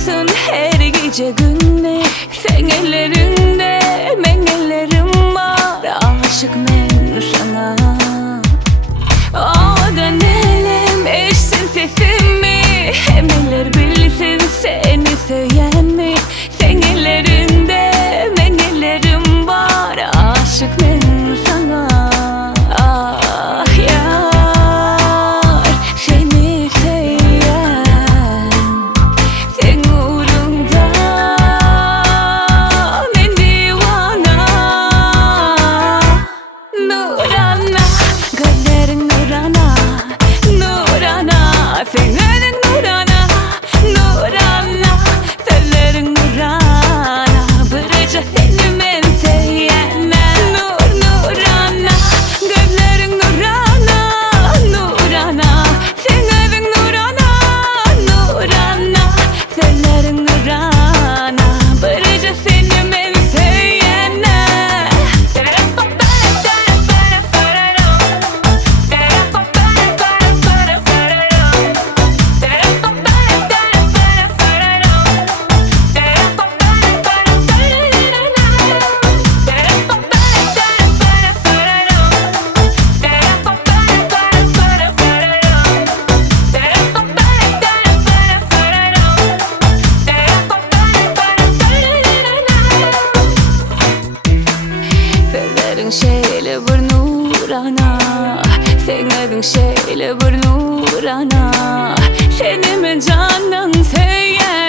biliyorsun her gece günde. Sen ellerinde, men ellerim var. Aşık men sana. Odan elim eşsin sesimi. Hem eller bilsin seni söyleyen mi. Sen ellerinde, men ellerim var. Aşık men sana. Ah yar, seni söyleyen. Sen uğrunda men divana. Nurana, gözlerin nurana. Nurana, sen önün nurana. Nurana, sözlerin nurana. Bırıca seni men söyleyen. Nurana, gözlerin nurana. Nurana, sen önün nurana. Nurana, sözlerin nurana. Bırıca seni men söyleyen. Sözlerin şeyle bir nurana. Sen adın şeyle bir nurana. Seni mi canın söyleyen.